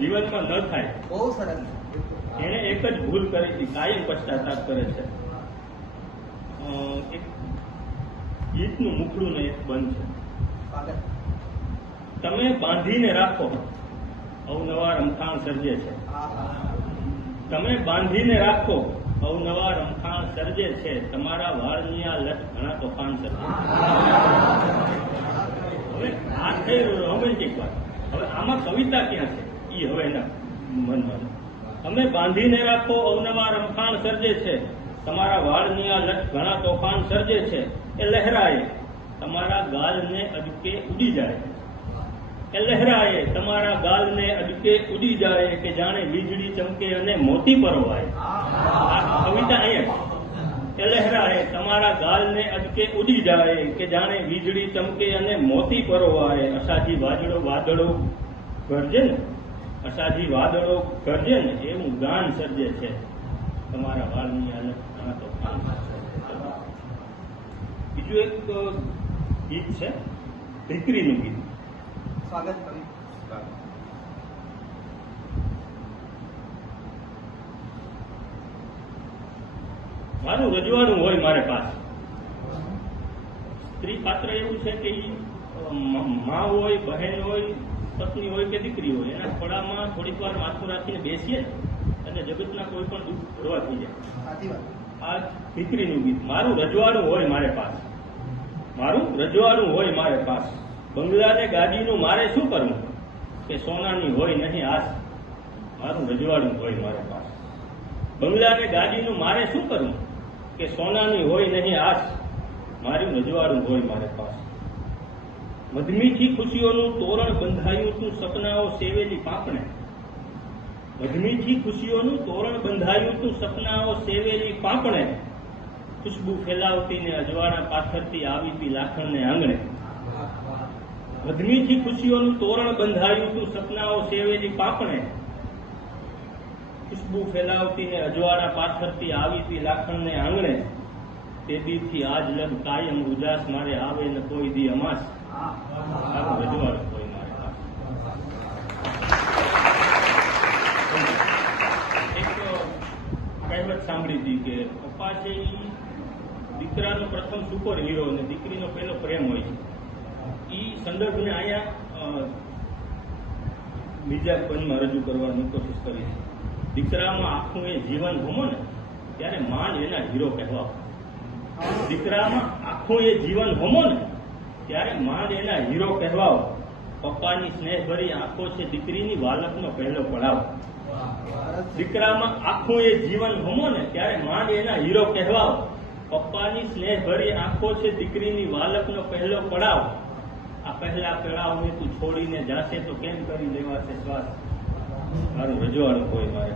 જીવનમાં ન થાય. બહુ સરસ. એને એક જ ભૂલ કરી હતી, કાયમ પશ્ચાતાપ કરે છે. એક ગીતનું મુખડું ને એક બંધ છે. તમે બાંધીને રાખો અવનવા રમખાણ સર્જે છે. તમે બાંધીને રાખો અવનવા રમખાણ સર્જે છે. તમારા વાળની આ લટ ઘણા તોફાન સર્જે. હવે આ થઈ રોમેન્ટિક વાત. હવે આમાં કવિતા ક્યાં છે એ હવે એના મનમાં. તમે બાંધીને રાખો અવનવા રમખાણ સર્જે છે. તમારા વાળની આ લટ ઘણા તોફાન સર્જે છે. એ લહેરાએ તમારા ગાલને અડકે ઉડી જાય. એ લહેરાએ તમારા ગાલને અડકે ઉડી જાય કે જાણે વીજળી ચમકે અને મોતી પરોવાય. આ કવિતા અહીંયા. એ લહેરાએ તમારા ગાલને અડકે ઉડી જાય કે જાણે વીજળી ચમકે અને મોતી પરોવાય. અસાજી વાદળો ગરજે ને, અસાજી વાદળો ગરજે ને એવું ગાન સર્જે છે. તમારા વાળની હાલત ઘણા તો ગાન. બીજું એક ગીત છે, દીકરીનું ગીત. સ્વાગત કવિ. મારું રજવાડું હોય મારે પાસે. સ્ત્રી પાત્ર એવું છે કે મા હોય, બહેન હોય, પત્ની હોય કે દીકરી હોય, એના ખોળામાં થોડીક વાર માથું રાખીને બેસીએ અને જગતના કોઈ પણ દુઃખ ભરવા થઈ જાય. આ દીકરીનું ગીત. મારું રજવાડું હોય મારે પાસે, મારું રજવાડું હોય મારે પાસે. બંગલાને ગાડીનું મારે શું કરવું કે સોનાની હોય નહીં આસ. મારું રજવાડું હોય મારે પાસે. બંગલાને ગાડીનું મારે શું કરવું કે સોનાની હોય નહીં આસ. મારું રજવાડું હોય મારે પાસે. મધમીઠી ખુશીઓનું તોરણ બંધાયું તું સપનાઓ સેવેલી પાંપણે. મધમીઠી ખુશીઓનું તોરણ બંધાયું તું સપનાઓ સેવેલી પાંપણે. ખુશ્બુ ફેલાવતી ને અજવાળા પાથરતી આવી હતી લાખણને આંગણે. મધમીઠી ખુશીઓનું તોરણ બંધાયું તું સપનાઓ સેવેલી પાંપણે. ખુશ્બુ ફેલાવતી ને અજવાળા પાથરતી આવી હતી લાખણને આંગણે. તે દીથી આજ લગ કાયમ ઉજાસ મારે આવે ને કોઈ દી અમાસ. આવું રજવાડું હોય મારે પાસે. એક કહેવત સાંભળી હતી કે પપ્પા છે એ દીકરાનો પ્રથમ સુપર હીરો અને દીકરીનો પહેલો પ્રેમ હોય છે. એ સંદર્ભને અહીંયા બીજા પદમાં રજૂ કરવાની કોશિશ કરી છે. દીકરામાં આખું એ જીવન હોમો ને ત્યારે માંડ એના હીરો કહેવા. દીકરામાં આખું એ જીવન હોમો ને ત્યારે માંડ એના હીરો કહેવાઓ. પપ્પાની સ્નેહભરી આંખો છે દીકરીની વાલકનો પહેલો પડાવ. દીકરામાં આખું એ જીવન હોમો ને ત્યારે માંડ એના હીરો કહેવાઓ. પપ્પાની સ્નેહભરી આંખો છે દીકરીની વાલકનો પહેલો પડાવ. આ પહેલા પડાવને તું છોડીને જાશે તો કેમ કરી લેવાશે શ્વાસ. મારું રજવાડું હોય મારે.